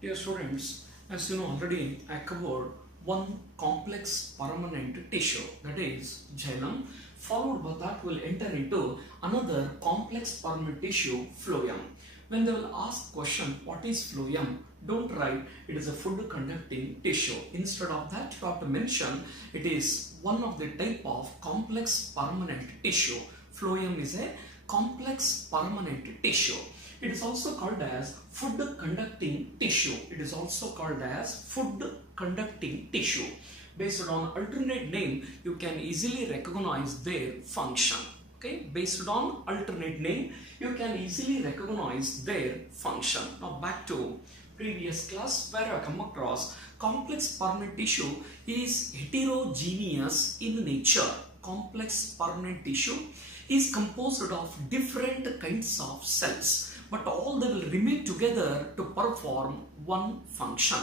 Dear students, as you know already, I covered one complex permanent tissue, that is xylem. Followed by that we'll enter into another complex permanent tissue, phloem. When they will ask question, what is phloem? Don't write it is a food conducting tissue. Instead of that, you have to mention it is one of the type of complex permanent tissue. Phloem is a complex permanent tissue. It is also called as food conducting tissue. It is also called as food conducting tissue. Based on alternate name, you can easily recognize their function. Okay, based on alternate name, you can easily recognize their function. Now back to previous class where I come across complex permanent tissue is heterogeneous in nature. Complex permanent tissue is composed of different kinds of cells, but all they will remain together to perform one function.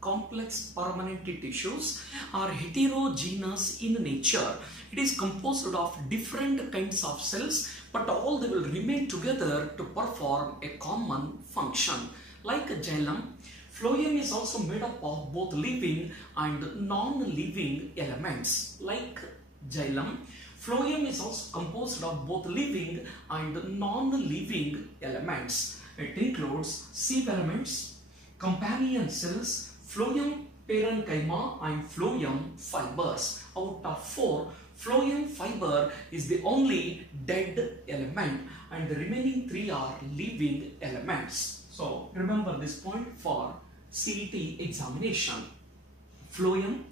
Complex permanent tissues are heterogeneous in nature. It is composed of different kinds of cells, but all they will remain together to perform a common function. Like xylem, phloem is also made up of both living and non-living elements. Like xylem, phloem is also composed of both living and non-living elements. It includes sieve elements, companion cells, Phloem Parenchyma and phloem fibers. Out of 4, phloem fiber is the only dead element and the remaining 3 are living elements. So remember this point for CET examination. Phloem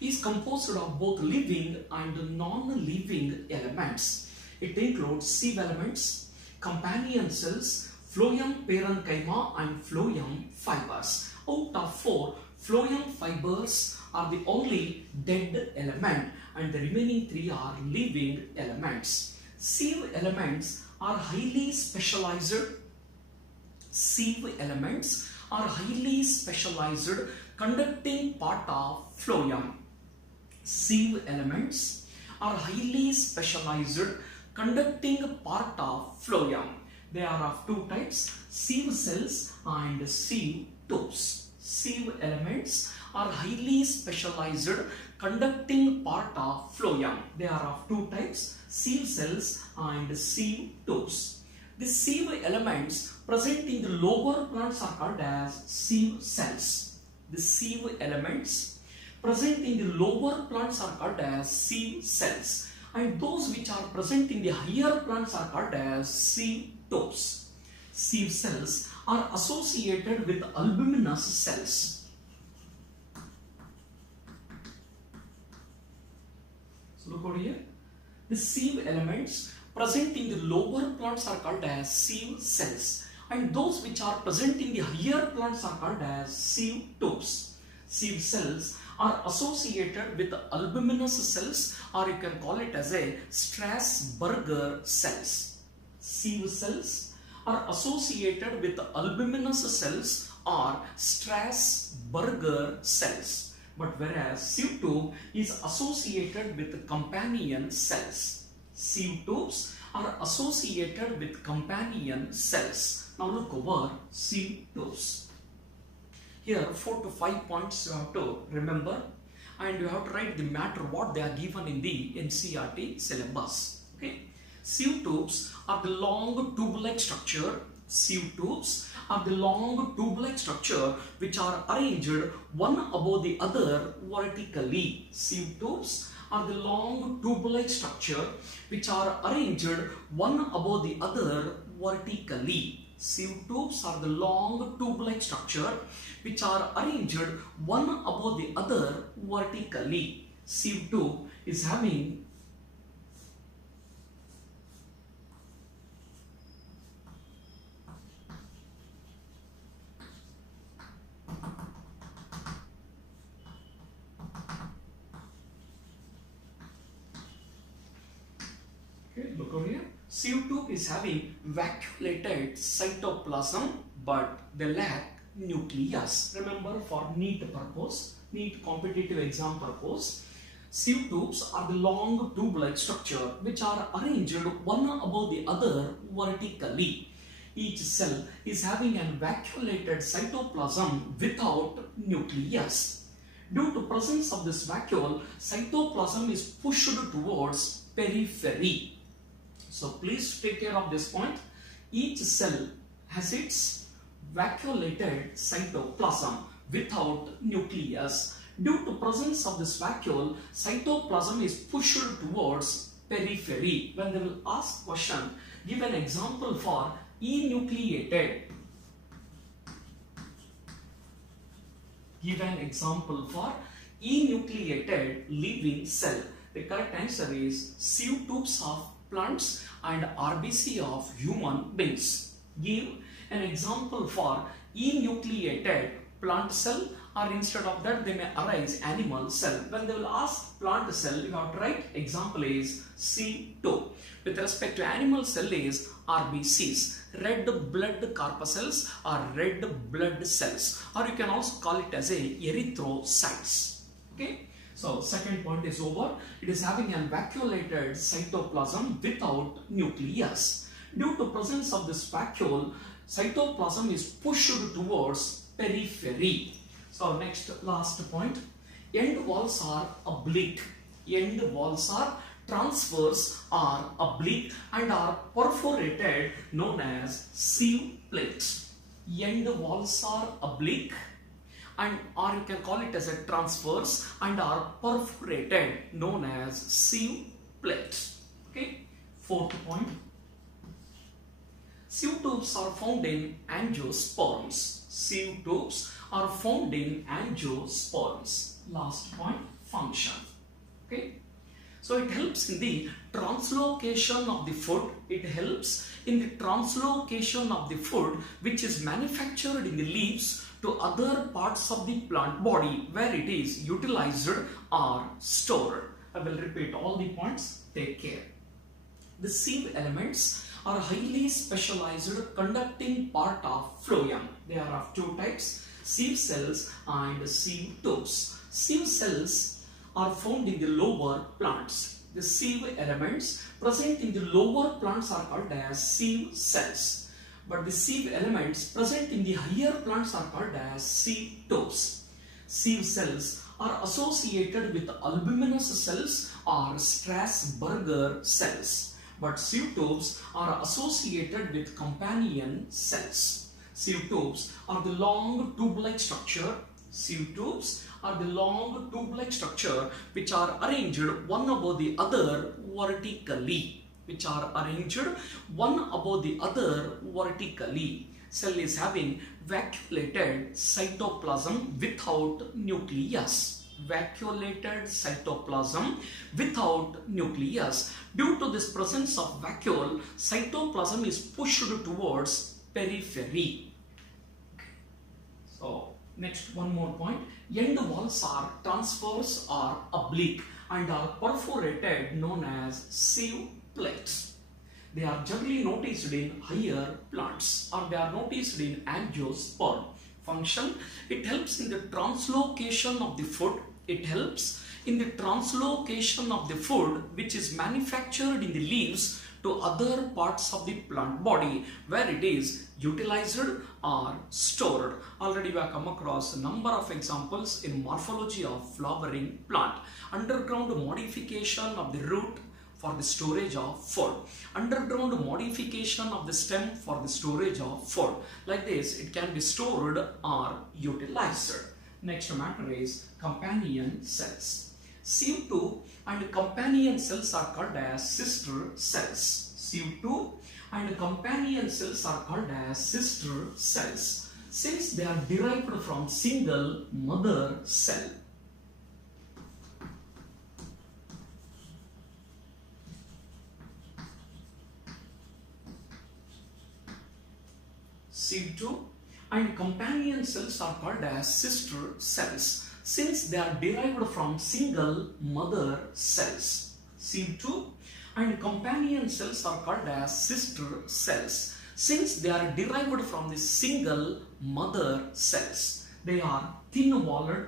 is composed of both living and non-living elements. It includes sieve elements, companion cells, Phloem Parenchyma and phloem fibers. Out of 4, phloem fibers are the only dead element and the remaining 3 are living elements. Sieve elements are highly specialized. Sieve elements are highly specialized conducting part of phloem. Sieve elements are highly specialized conducting part of phloem. They are of 2 types, sieve cells and sieve tubes. Sieve elements are highly specialized conducting part of phloem. They are of 2 types, sieve cells and sieve tubes. The sieve elements present in the lower plants are called as sieve cells. The sieve elements present in the lower plants are called as sieve cells, and those which are present in the higher plants are called as sieve tubes. Sieve cells are associated with albuminous cells. So look over here. The sieve elements present in the lower plants are called as sieve cells, and those which are present in the higher plants are called as sieve tubes. Sieve cells are associated with albuminous cells, or you can call it as a Strasburger cells. Sieve cells are associated with albuminous cells or Strasburger cells, but whereas sieve tube is associated with companion cells. Sieve tubes are associated with companion cells. Now look over sieve tubes. Here 4 to 5 points you have to remember, and you have to write the matter what they are given in the NCERT syllabus. Okay. Sieve tubes are the long tube-like structure. Sieve tubes are the long tube-like structure which are arranged one above the other vertically. Sieve tubes are the long tube-like structure which are arranged one above the other vertically. Sieve tubes are the long tube-like structure which are arranged one above the other vertically. Sieve tube is having look over here. Sieve tube is having vacuolated cytoplasm, but they lack nucleus. Remember, for NEET purpose, NEET competitive exam purpose, sieve tubes are the long tube-like structure which are arranged one above the other vertically. each cell is having an vacuolated cytoplasm without nucleus. Due to presence of this vacuole, cytoplasm is pushed towards periphery. So please take care of this point. Each cell has its vacuolated cytoplasm without nucleus. Due to presence of this vacuole, cytoplasm is pushed towards periphery. When they will ask question, give an example for enucleated. Give an example for enucleated living cell. The correct answer is sieve tubes of plants and RBC of human beings. Give an example for enucleated plant cell, or instead of that they may arise animal cell. When they will ask plant cell, you have to write example is sieve tube. With respect to animal cell is RBCs, red blood corpuscles or red blood cells, or you can also call it as a erythrocytes. Okay. So second point is over. It is having a vacuolated cytoplasm without nucleus. Due to presence of this vacuole, cytoplasm is pushed towards periphery. So next, last point. End walls are oblique. End walls are transverse or oblique and are perforated, known as sieve plates. End walls are oblique and or you can call it as a transverse and are perforated, known as sieve plates. Okay. Fourth point. Sieve tubes are found in angiosperms. Sieve tubes are found in angiosperms. Last point, function. Okay. So it helps in the translocation of the food. It helps in the translocation of the food which is manufactured in the leaves to other parts of the plant body where it is utilized or stored. I will repeat all the points. Take care. The sieve elements are highly specialized conducting part of phloem. They are of two types, sieve cells and sieve tubes. Sieve cells are found in the lower plants. The sieve elements present in the lower plants are called as sieve cells. But the sieve elements present in the higher plants are called as sieve tubes. Sieve cells are associated with albuminous cells or Strasburger cells. But sieve tubes are associated with companion cells. Sieve tubes are the long tube-like structure. Sieve tubes are the long tube-like structure which are arranged one above the other vertically. Cell is having vacuolated cytoplasm without nucleus. Vacuolated cytoplasm without nucleus. Due to this presence of vacuole, cytoplasm is pushed towards periphery. So next, one more point. End walls are transverse or oblique and are perforated, known as sieve plates. They are generally noticed in higher plants or they are noticed in angiosperm. Function, it helps in the translocation of the food. It helps in the translocation of the food which is manufactured in the leaves to other parts of the plant body where it is utilized or stored. Already we have come across a number of examples in morphology of flowering plant. Underground modification of the root for the storage of food. Underground modification of the stem for the storage of food. Like this, it can be stored or utilized. Next matter is companion cells. Sieve tube and companion cells are called as sister cells. Sieve tube and companion cells are called as sister cells since they are derived from single mother cell. Sieve tube and companion cells are called as sister cells since they are derived from single mother cells. Sieve tube and companion cells are called as sister cells since they are derived from the single mother cells. They are thin-walled.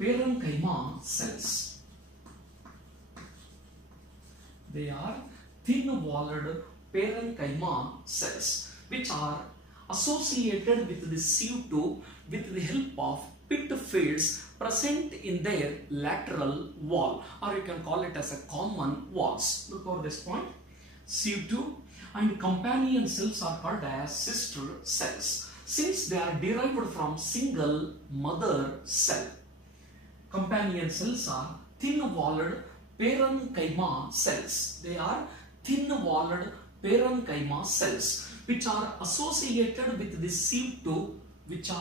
Parenchyma cells. They are thin-walled parenchyma cells which are associated with the sieve tube with the help of pit fields present in their lateral wall, or you can call it as a common walls. Look over this point. Sieve tube and companion cells are called as sister cells since they are derived from single mother cell. Companion cells are thin-walled parenchyma cells. They are thin-walled parenchyma cells which are associated with the sieve tube, with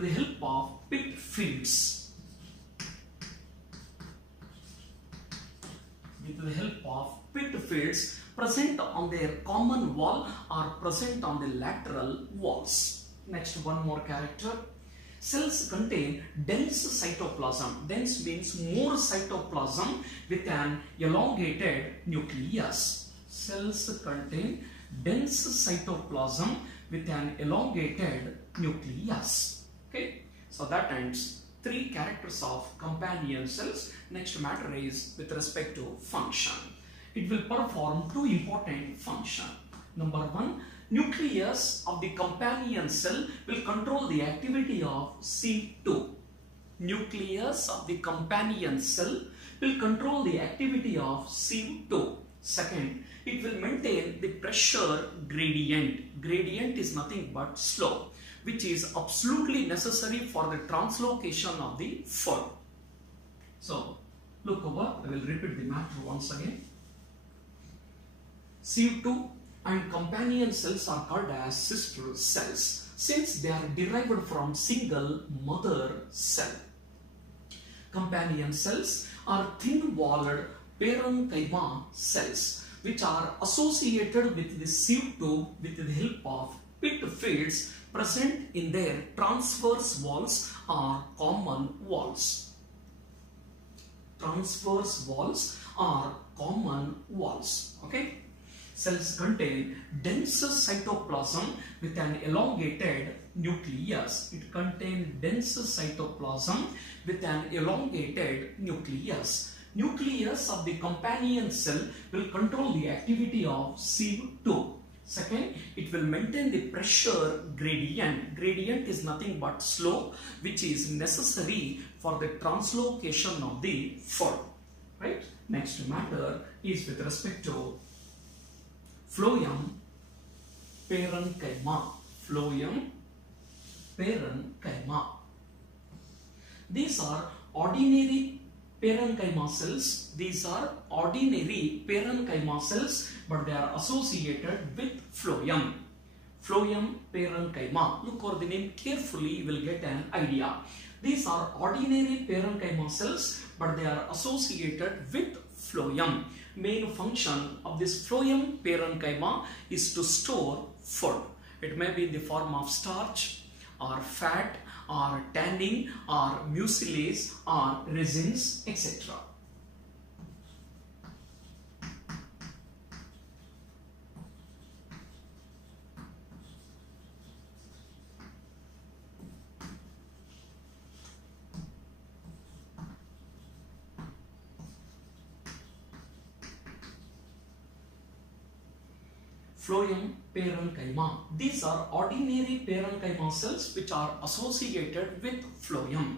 the help of pit fields. With the help of pit fields present on their common wall or present on the lateral walls. Next, one more character. Cells contain dense cytoplasm. Dense means more cytoplasm with an elongated nucleus. Cells contain dense cytoplasm with an elongated nucleus. Okay, so that ends 3 characters of companion cells. Next matter is with respect to function. It will perform 2 important functions. Number 1, nucleus of the companion cell will control the activity of sieve tube. Nucleus of the companion cell will control the activity of sieve tube. Second, it will maintain the pressure gradient. Gradient is nothing but slope, which is absolutely necessary for the translocation of the phloem. So, look over, I will repeat the matter once again. Sieve tube and companion cells are called as sister cells since they are derived from single mother cell. Companion cells are thin-walled parenchyma cells which are associated with the sieve tube with the help of pit fields present in their transverse walls or common walls. Transverse walls or common walls. Okay. Cells contain dense cytoplasm with an elongated nucleus. It contains dense cytoplasm with an elongated nucleus. Nucleus of the companion cell will control the activity of sieve tube. Second, it will maintain the pressure gradient. Gradient is nothing but slope which is necessary for the translocation of the phloem. Right? Next matter is with respect to Phloem Parenchyma. Phloem Parenchyma. These are ordinary parenchyma cells. These are ordinary parenchyma cells, but they are associated with phloem. Phloem Parenchyma. Look over the name carefully, you will get an idea. These are ordinary parenchyma cells, but they are associated with phloem. Main function of this phloem parenchyma is to store food. It may be in the form of starch or fat or tannin or mucilage or resins, etc. Phloem Parenchyma. These are ordinary parenchyma cells which are associated with phloem.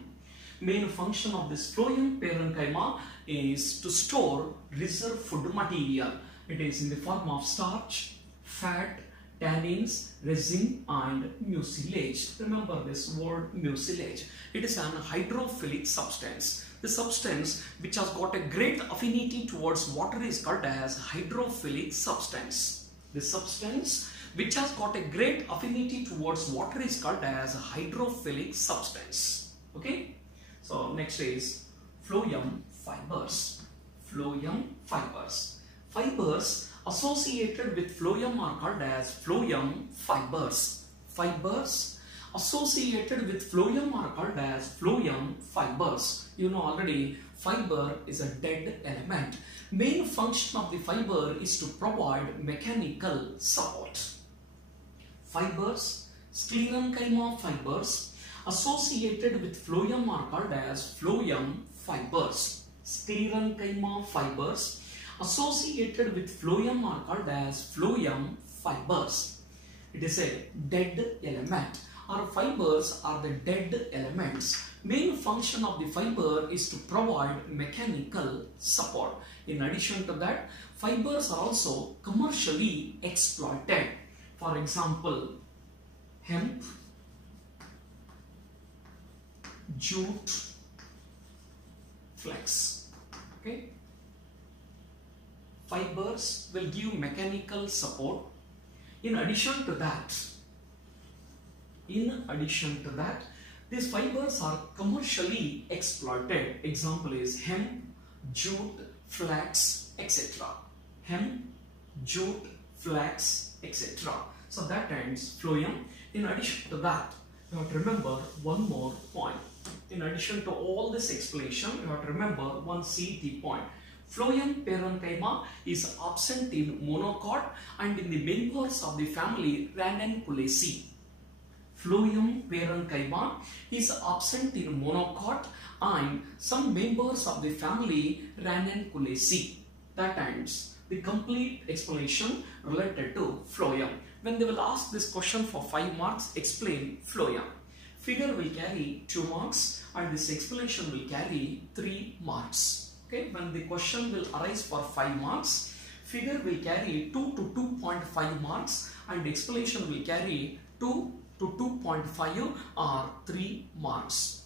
Main function of this Phloem Parenchyma is to store reserve food material. It is in the form of starch, fat, tannins, resin and mucilage. Remember this word mucilage. It is an hydrophilic substance. The substance which has got a great affinity towards water is called as hydrophilic substance. The substance which has got a great affinity towards water is called as hydrophilic substance. Okay. So next is phloem fibers. Phloem fibers. Fibers associated with phloem are called as phloem fibers. Fibers associated with phloem are called as phloem fibers. You know already, fiber is a dead element. Main function of the fiber is to provide mechanical support. Fibers, sclerenchyma fibers associated with phloem are called as phloem fibers. Parenchyma fibers associated with phloem are called as phloem fibers. It is a dead element. Our fibers are the dead elements. Main function of the fiber is to provide mechanical support. In addition to that, fibers are also commercially exploited. For example, hemp, jute, flax. Okay. Fibers will give mechanical support. In addition to that, these fibers are commercially exploited. Example is hemp, jute, flax, etc. Hemp, jute, flax, etc. So that ends phloem. In addition to that, you have to remember one more point. In addition to all this explanation, you have to remember one CET point. Phloem Parenchyma is absent in monocot and in the members of the family Ranunculaceae. Phloem Parenchyma is absent in monocot and some members of the family Ranunculaceae. That ends the complete explanation related to phloem. When they will ask this question for 5 marks, explain phloem. Figure will carry 2 marks and this explanation will carry 3 marks. Okay, when the question will arise for 5 marks, figure will carry 2 to 2.5 marks and explanation will carry 2 to 2.5 or 3 marks.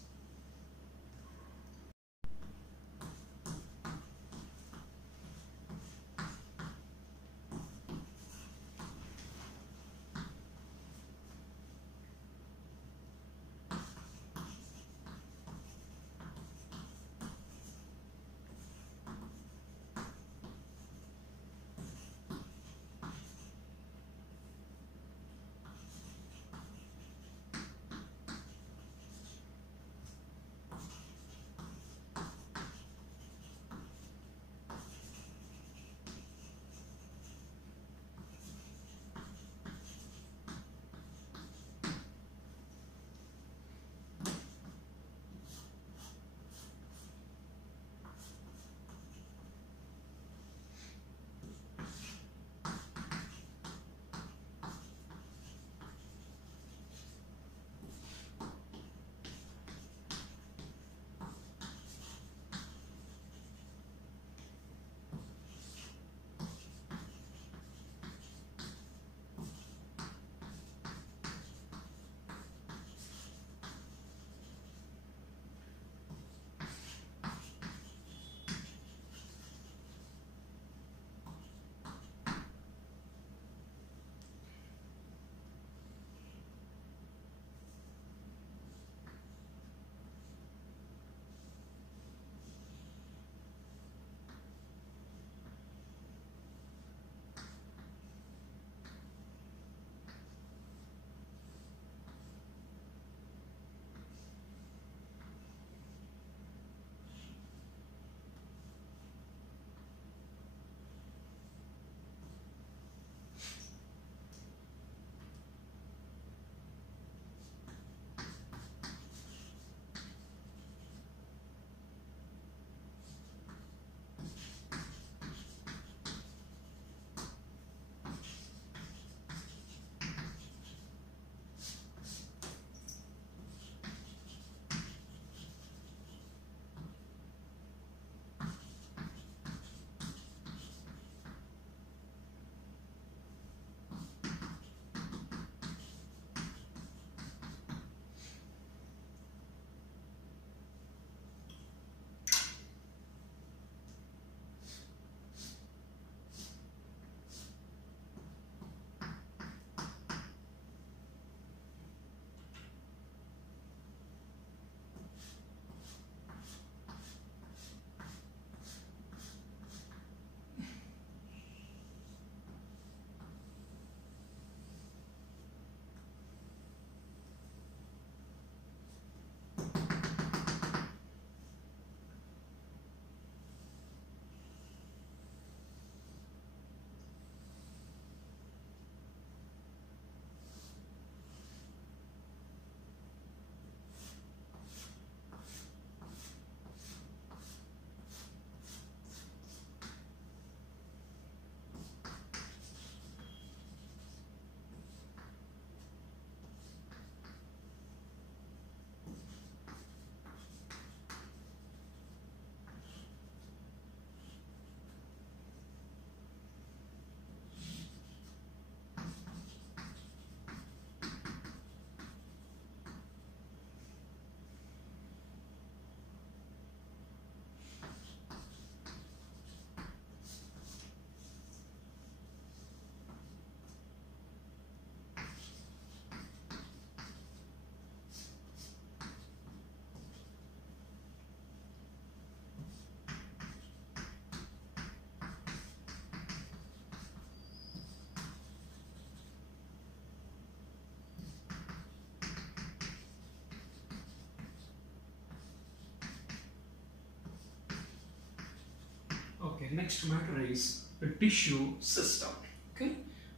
next matter is the tissue system. Okay,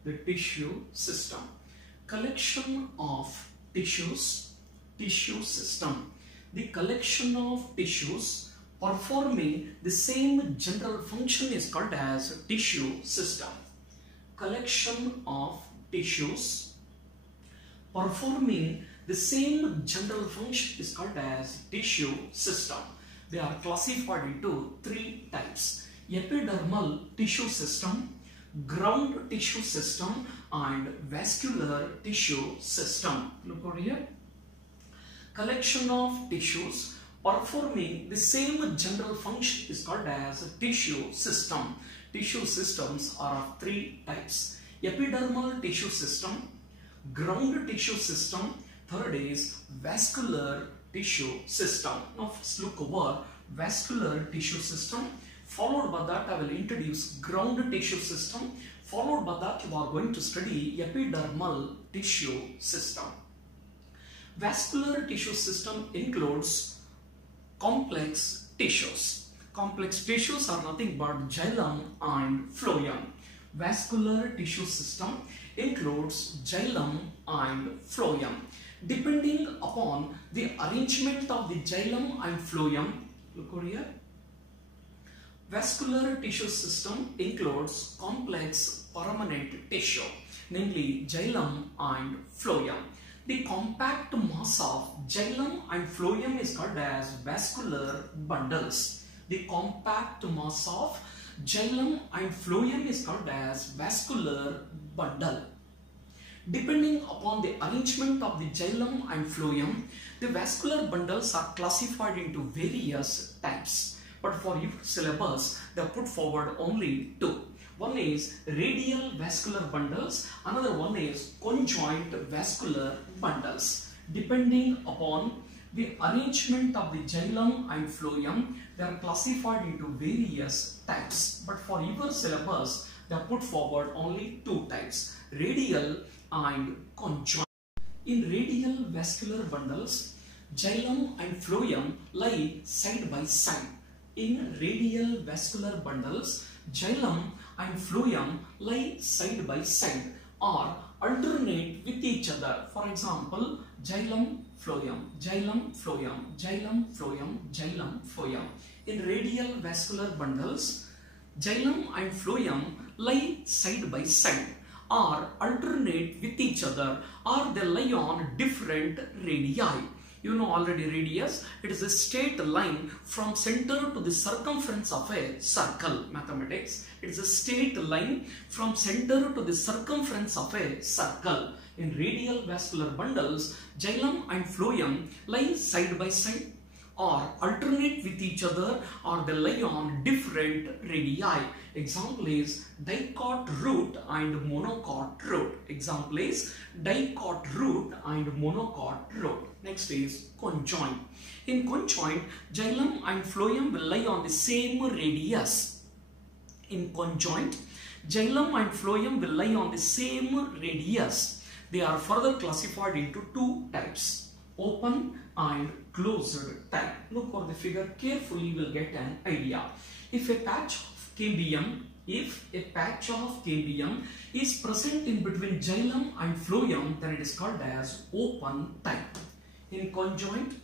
the tissue system. Collection of tissues, tissue system. The collection of tissues performing the same general function is called as tissue system. Collection of tissues performing the same general function is called as tissue system. They are classified into three types: epidermal tissue system, ground tissue system, and vascular tissue system. Look over here. Collection of tissues performing the same general function is called as tissue system. Tissue systems are of three types: epidermal tissue system, ground tissue system, third is vascular tissue system. Now first look over vascular tissue system. Followed by that I will introduce ground tissue system. Followed by that you are going to study epidermal tissue system. Vascular tissue system includes complex tissues. Complex tissues are nothing but xylem and phloem. Vascular tissue system includes xylem and phloem. Depending upon the arrangement of the xylem and phloem, look over here. Vascular tissue system includes complex permanent tissue, namely xylem and phloem. The compact mass of xylem and phloem is called as vascular bundles. The compact mass of xylem and phloem is called as vascular bundle. Depending upon the arrangement of the xylem and phloem, the vascular bundles are classified into various types. But for your syllabus, they are put forward only two. One is radial vascular bundles, another one is conjoint vascular bundles. Depending upon the arrangement of the xylem and phloem, they are classified into various types. But for your syllabus, they are put forward only two types: radial and conjoint. In radial vascular bundles, xylem and phloem lie side by side. In radial vascular bundles, xylem and phloem lie side by side or alternate with each other. For example, xylem, phloem, xylem, phloem, xylem, phloem, xylem, phloem. In radial vascular bundles, xylem and phloem lie side by side or alternate with each other, or they lie on different radii. You know already radius, it is a straight line from center to the circumference of a circle. Mathematics, it is a straight line from center to the circumference of a circle. In radial vascular bundles, xylem and phloem lie side by side or alternate with each other, or they lie on different radii. Example is dicot root and monocot root. Example is dicot root and monocot root. Next is conjoint. In conjoint, xylem and phloem will lie on the same radius. In conjoint, xylem and phloem will lie on the same radius. They are further classified into two types: open and closed type. Look for the figure carefully, you will get an idea. If a patch of cambium is present in between xylem and phloem, then it is called as open type. In conjoint,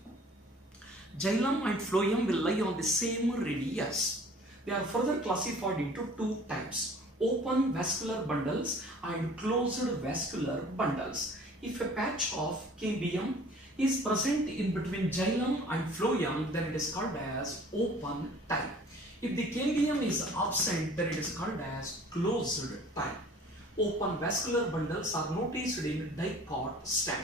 xylem and phloem will lie on the same radius. They are further classified into two types: open vascular bundles and closed vascular bundles. If a patch of cambium is present in between xylem and phloem, then it is called as open type. If the cambium is absent, then it is called as closed type. Open vascular bundles are noticed in dicot stem.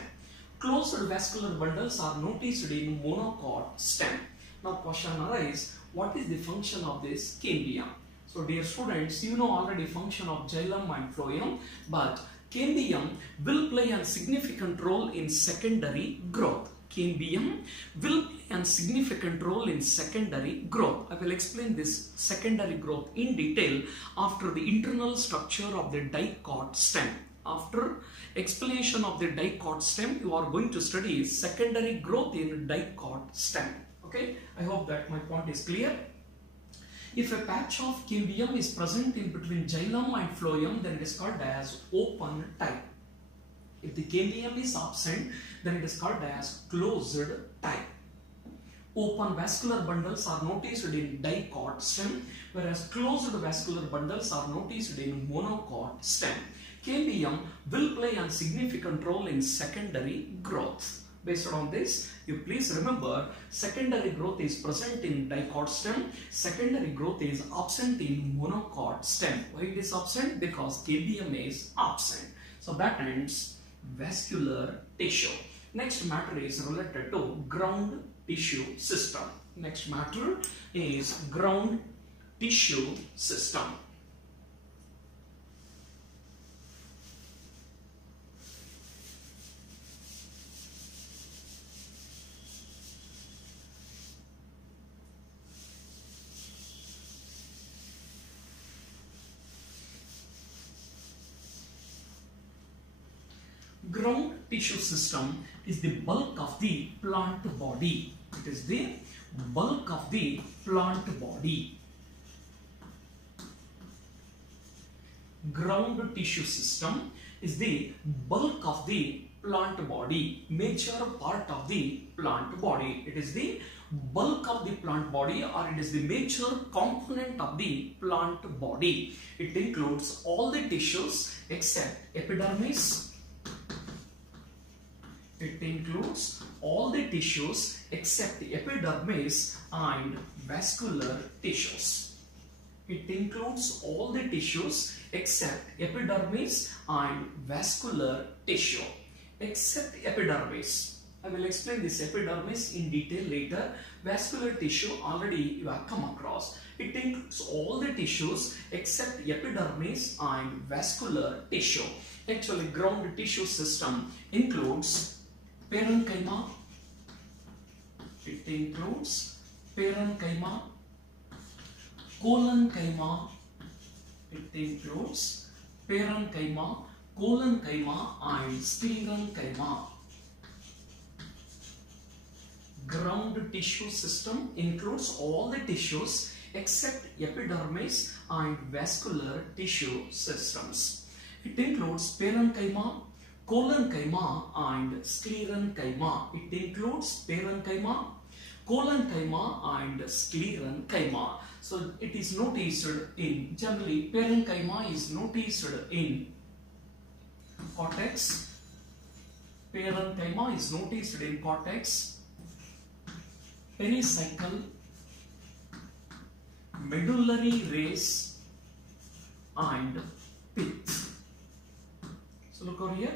Closed vascular bundles are noticed in monocot stem. Now question arises, what is the function of this cambium? So dear students, you know already function of xylem and phloem, but cambium will play a significant role in secondary growth. Cambium will play a significant role in secondary growth. I will explain this secondary growth in detail after the internal structure of the dicot stem. After explanation of the dicot stem, you are going to study secondary growth in dicot stem. Okay, I hope that my point is clear. If a patch of cambium is present in between xylem and phloem, then it is called as open type. If the cambium is absent, then it is called as closed type. Open vascular bundles are noticed in dicot stem, whereas closed vascular bundles are noticed in monocot stem. Cambium will play a significant role in secondary growth. Based on this, you please remember secondary growth is present in dicot stem, secondary growth is absent in monocot stem. Why it is absent? Because cambium is absent. So that ends vascular tissue. Next matter is related to ground tissue system. Next matter is ground tissue system. Ground tissue system is the bulk of the plant body. It is the bulk of the plant body. Ground tissue system is the bulk of the plant body, major part of the plant body. It is the bulk of the plant body, or it is the major component of the plant body. It includes all the tissues except epidermis. It includes all the tissues except the epidermis and vascular tissues. It includes all the tissues except epidermis and vascular tissue. Except epidermis. I will explain this epidermis in detail later. Vascular tissue already you have come across. It includes all the tissues except epidermis and vascular tissue. Actually, ground tissue system includes parenchyma. It includes parenchyma, collenchyma. It includes parenchyma, collenchyma and sclerenchyma. Ground tissue system includes all the tissues except epidermis and vascular tissue systems. It includes parenchyma, collenchyma and sclerenchyma. It includes parenchyma, collenchyma and sclerenchyma. So it is noticed in, generally parenchyma is noticed in cortex. Parenchyma is noticed in cortex, pericycle, medullary rays and pith. So look over here.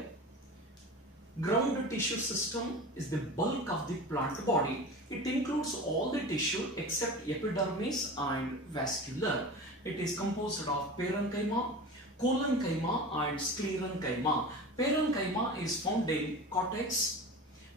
Ground tissue system is the bulk of the plant body. It includes all the tissue except epidermis and vascular. It is composed of parenchyma, collenchyma and sclerenchyma. Parenchyma is found in cortex,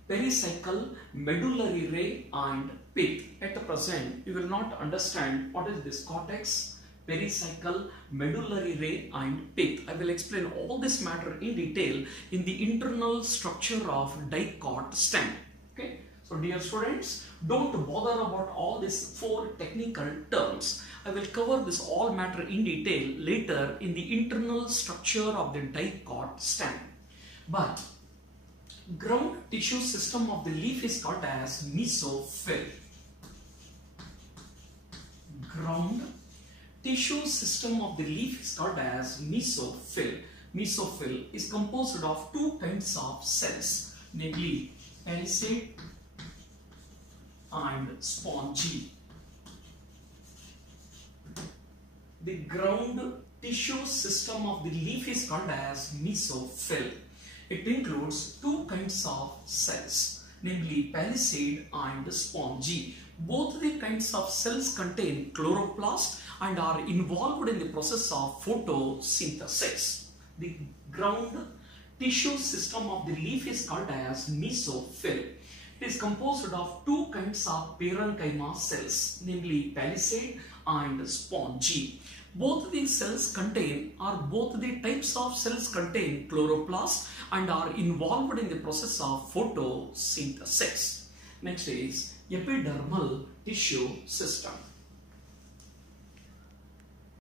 pericycle, medullary ray and pith. At the present, you will not understand what is this cortex, pericycle, medullary ray and pith. I will explain all this matter in detail in the internal structure of dicot stem. Okay. So dear students, don't bother about all these four technical terms. I will cover this all matter in detail later in the internal structure of the dicot stem. But ground tissue system of the leaf is called as mesophyll. Ground tissue system of the leaf is called as mesophyll. Mesophyll is composed of two kinds of cells, namely palisade and spongy. The ground tissue system of the leaf is called as mesophyll. It includes two kinds of cells, namely palisade and spongy. Both the kinds of cells contain chloroplast and are involved in the process of photosynthesis. The ground tissue system of the leaf is called as mesophyll. It is composed of two kinds of parenchyma cells, namely palisade and spongy. Both the cells contain, or both the types of cells contain chloroplast and are involved in the process of photosynthesis. Next is epidermal tissue system.